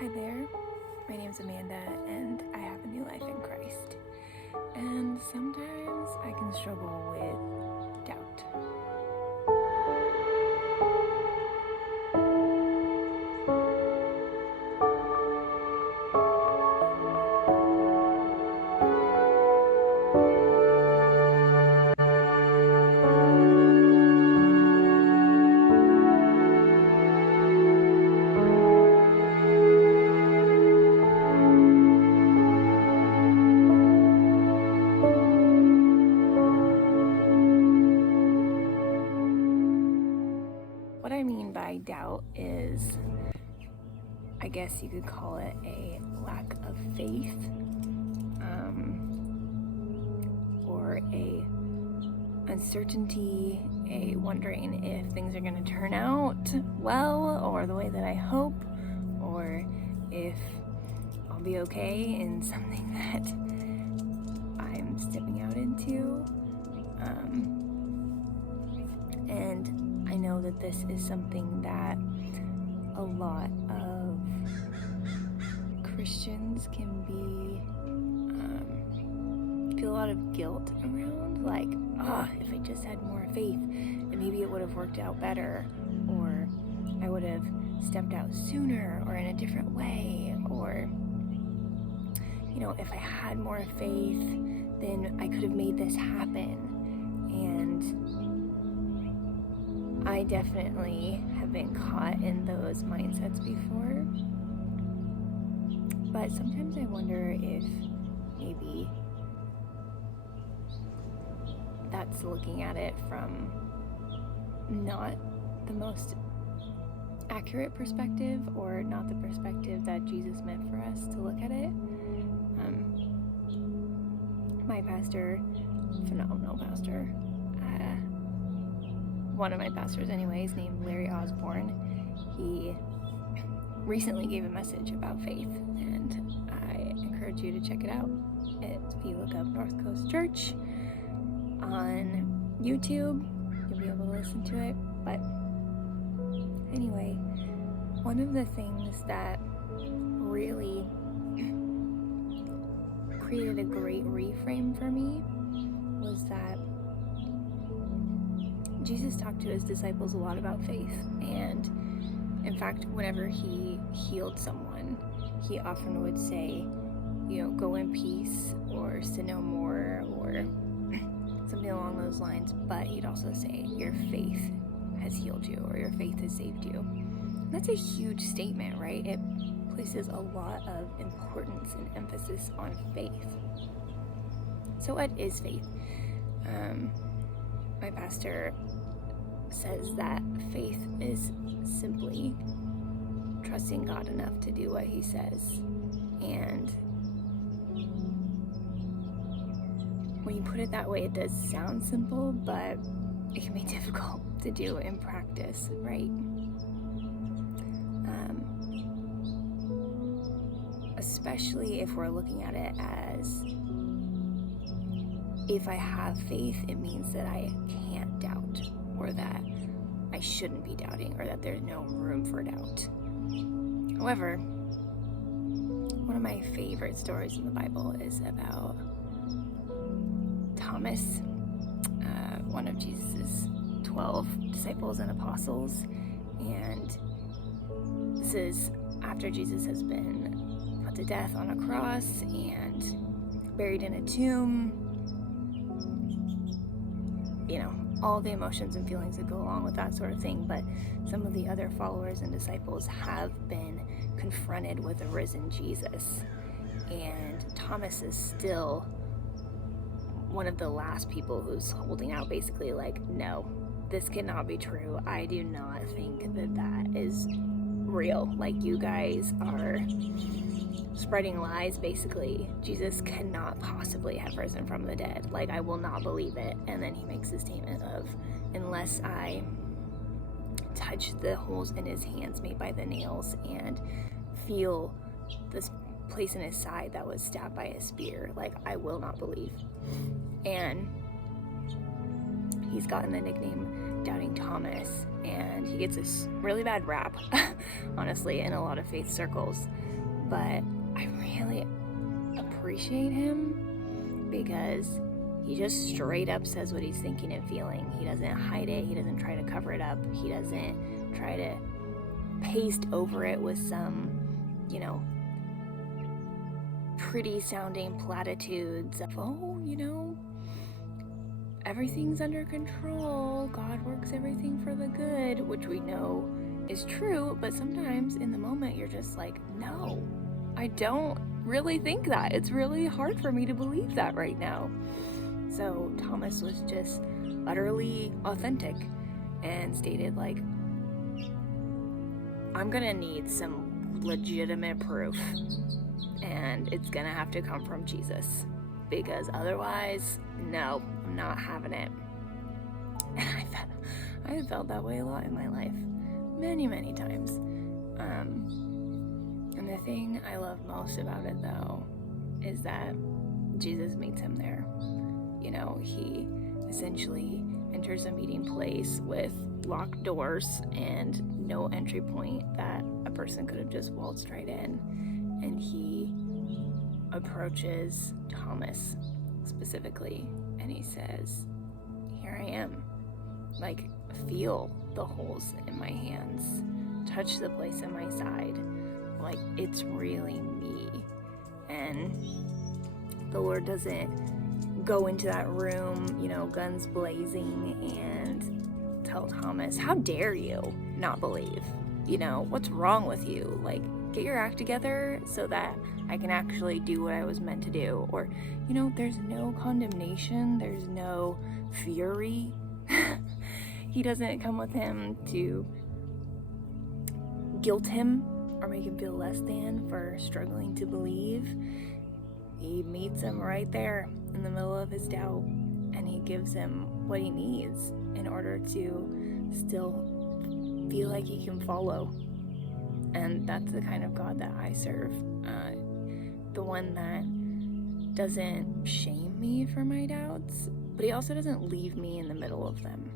Hi there, my name's Amanda and I have a new life in Christ. And sometimes I can struggle with doubt. What I mean by doubt is, I guess you could call it a lack of faith, or a uncertainty, a wondering if things are going to turn out well or the way that I hope, or if I'll be okay in something that I'm stepping out into. And I know that this is something that a lot of Christians can feel a lot of guilt around, like, if I just had more faith, then maybe it would have worked out better, or I would have stepped out sooner or in a different way, or, if I had more faith, then I could have made this happen. And I definitely have been caught in those mindsets before, but sometimes I wonder if maybe that's looking at it from not the most accurate perspective, or not the perspective that Jesus meant for us to look at it. My pastor, phenomenal pastor, one of my pastors anyways, named Larry Osborne, he recently gave a message about faith, and I encourage you to check it out. If you look up North Coast Church on YouTube, you'll be able to listen to it. But anyway, one of the things that really created a great reframe for me was that Jesus talked to his disciples a lot about faith, and in fact, whenever he healed someone, he often would say, go in peace, or sin no more, or something along those lines. But he'd also say, your faith has healed you, or your faith has saved you. And that's a huge statement, right? It places a lot of importance and emphasis on faith. So what is faith? My pastor says that faith is simply trusting God enough to do what he says. And when you put it that way, it does sound simple, but it can be difficult to do in practice, right? Especially if we're looking at it as, if I have faith, it means that I can't doubt, or that I shouldn't be doubting, or that there's no room for doubt. However, one of my favorite stories in the Bible is about Thomas, one of Jesus' 12 disciples and apostles. And this is after Jesus has been put to death on a cross and buried in a tomb. All the emotions and feelings that go along with that sort of thing. But some of the other followers and disciples have been confronted with a risen Jesus. And Thomas is still one of the last people who's holding out, basically like, no, this cannot be true. I do not think that is real. Like, you guys are spreading lies, basically. Jesus cannot possibly have risen from the dead. Like, I will not believe it. And then he makes the statement of, unless I touch the holes in his hands made by the nails and feel this place in his side that was stabbed by a spear, like, I will not believe. And he's gotten the nickname Doubting Thomas, and he gets this really bad rap, honestly, in a lot of faith circles. But I really appreciate him because he just straight up says what he's thinking and feeling. He doesn't hide it. He doesn't try to cover it up. He doesn't try to paste over it with some, pretty sounding platitudes of, everything's under control. God works everything for the good, which we know is true. But sometimes in the moment, you're just like, no, I don't really think that. It's really hard for me to believe that right now. So Thomas was just utterly authentic and stated, like, I'm gonna need some legitimate proof, and it's gonna have to come from Jesus, because otherwise, no, I'm not having it. And I felt that way a lot in my life, many times. And the thing I love most about it, though, is that Jesus meets him there. He essentially enters a meeting place with locked doors and no entry point that a person could have just waltzed right in. And he approaches Thomas specifically, and he says, here I am. Like, feel the holes in my hands. Touch the place in my side. Like, it's really me. And the Lord doesn't go into that room, guns blazing, and tell Thomas, how dare you not believe? What's wrong with you? Like, get your act together so that I can actually do what I was meant to do. Or, there's no condemnation, there's no fury. He doesn't come with him to guilt him or make him feel less than for struggling to believe. He meets him right there in the middle of his doubt, and he gives him what he needs in order to still feel like he can follow. And that's the kind of God that I serve. The one that doesn't shame me for my doubts, but he also doesn't leave me in the middle of them.